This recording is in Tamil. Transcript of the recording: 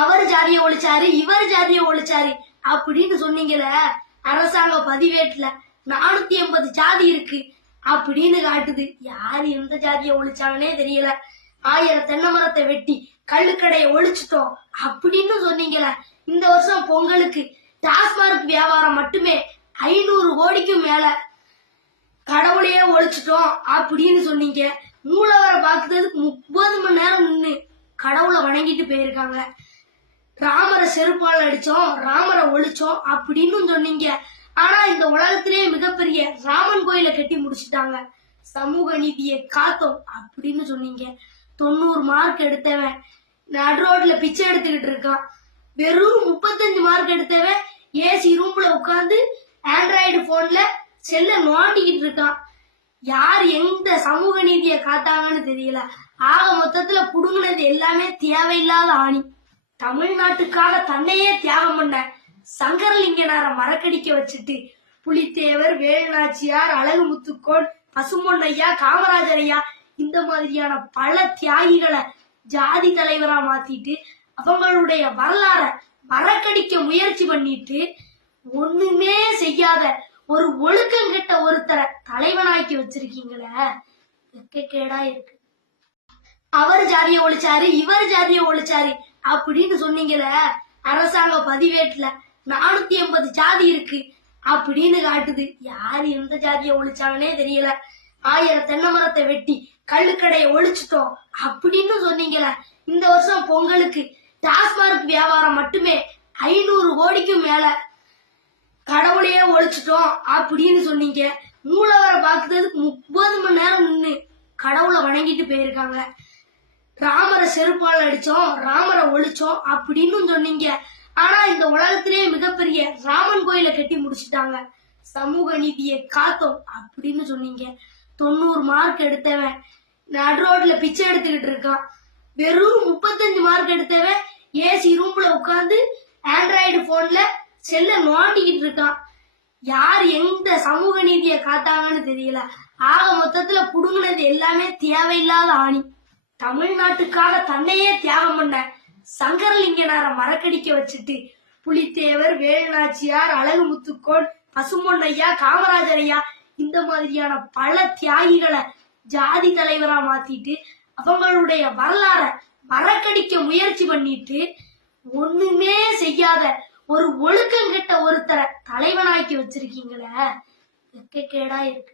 அவர் ஜாதியை ஒழிச்சாரு இவர் ஜாதியை ஒழிச்சாரு அப்படின்னு சொன்னீங்கல அரசாங்க பதிவேட்டுல நானூத்தி எண்பது ஜாதி இருக்கு அப்படின்னு காட்டுது. யாரு எந்த ஜாதியை ஒழிச்சாங்கன்னே தெரியல. ஆயிரம் தென்னை மரத்தை வெட்டி கள்ளுக்கடையை ஒழிச்சிட்டோம் அப்படின்னு சொன்னீங்கல இந்த வருஷம் பொங்கலுக்கு டாஸ்மார்க் வியாபாரம் மட்டுமே ஐநூறு கோடிக்கும் மேல கடவுளையே ஒழிச்சிட்டோம் அப்படின்னு சொன்னீங்க. மூலவரை பார்த்ததுக்கு முப்பது மணி நேரம் நின்று கடவுளை வணங்கிட்டு போயிருக்காங்க. ராமரை செருப்பால் அடிச்சோம் ராமரை ஒழிச்சோம் அப்படின்னு சொன்னீங்க. ஆனா இந்த உலகத்திலேயே மிகப்பெரிய ராமன் கோயிலை கட்டி முடிச்சிட்டாங்க. சமூக நீதியை காத்தோம் அப்படின்னு சொன்னீங்க. தொண்ணூறு மார்க் எடுத்தவன் நடு ரோட்ல பிச்சை எடுத்துக்கிட்டு இருக்கான். வெறும் முப்பத்தஞ்சு மார்க் எடுத்தவன் ஏசி ரூம்ல உட்காந்து ஆண்ட்ராய்டு போன்ல செல்ல நோண்டிக்கிட்டு இருக்கான். யார் எந்த சமூக நீதியை காத்தாங்கன்னு தெரியல. ஆக மொத்தத்துல புடுங்கினது எல்லாமே தேவையில்லாத ஆணி. தமிழ்நாட்டுக்காக தன்னையே தியாகம் பண்ண சங்கரலிங்கனார மரக்கடிக்க வச்சுட்டு புலித்தேவர் வேலுநாச்சியார் அழகு முத்துக்கோன் பசுமொன்னையா காமராஜர் ஐயா இந்த மாதிரியான பல தியாகிகளை ஜாதி தலைவரா மாத்திட்டு அவங்களுடைய வரலாற மறக்கடிக்க முயற்சி பண்ணிட்டு ஒண்ணுமே செய்யாத ஒரு ஒழுக்கம் கெட்ட ஒருத்தரை தலைவனாக்கி வச்சிருக்கீங்களே. கேடா இருக்கு. அவர் ஜாதியை ஒழிச்சாரு இவர் ஜாதியை ஒழிச்சாரு. அப்படின்னு சொன்னீங்கல அரசாங்க பதிவேட்டுல நானூத்தி எண்பது ஜாதி இருக்கு அப்படின்னு காட்டுது. யாரு எந்த ஜாதியை ஒழிச்சாங்கன்னே தெரியல. ஆயிரம் தென்னை மரத்தை வெட்டி கள்ளுக்கடையை ஒழிச்சிட்டோம் அப்படின்னு சொன்னீங்கல இந்த வருஷம் பொங்கலுக்கு டாஸ்மார்க் வியாபாரம் மட்டுமே ஐநூறு கோடிக்கும் மேல கடவுளையே ஒழிச்சிட்டோம் அப்படின்னு சொன்னீங்க. மூலவரை பார்க்கறதுக்கு முப்பது மணி நேரம் நின்று கடவுளை வணங்கிட்டு போயிருக்காங்க. ராமரை செருப்பால் அடிச்சோம் ராமரை ஒழிச்சோம் அப்படின்னு சொன்னீங்க. ஆனா இந்த உலகத்திலேயே மிகப்பெரிய ராமன் கோயிலை கட்டி முடிச்சிட்டாங்க. சமூக நீதியை காத்தோம் அப்படின்னு சொன்னீங்க. தொண்ணூறு மார்க் எடுத்தவன் நடு ரோட்ல பிச்சை எடுத்துக்கிட்டு இருக்கான். வெறும் முப்பத்தஞ்சு மார்க் எடுத்தவன் ஏசி ரூம்ல உட்கார்ந்து ஆண்ட்ராய்டு போன்ல செல்ல நோண்டிக்கிட்டு இருக்கான். யார் எந்த சமூக நீதியை காத்தாங்கன்னு தெரியல. ஆக மொத்தத்துல புடுங்கினது எல்லாமே தேவையில்லாத ஆணி. தமிழ்நாட்டுக்காக தன்னையே தியாகம் பண்ண சங்கரலிங்கனார மரக்கடிக்க வச்சுட்டு புலித்தேவர் வேலுநாச்சியார் அழகு முத்துக்கோன் பசுமொன்னையா காமராஜர் ஐயா இந்த மாதிரியான பல தியாகிகளை ஜாதி தலைவரா மாத்திட்டு அவங்களுடைய வரலாற மறக்கடிக்க முயற்சி பண்ணிட்டு ஒண்ணுமே செய்யாத ஒரு ஒழுக்கம் கெட்ட ஒருத்தரை தலைவனாக்கி வச்சிருக்கீங்களே? வெக்கக்கேடா இருக்கு.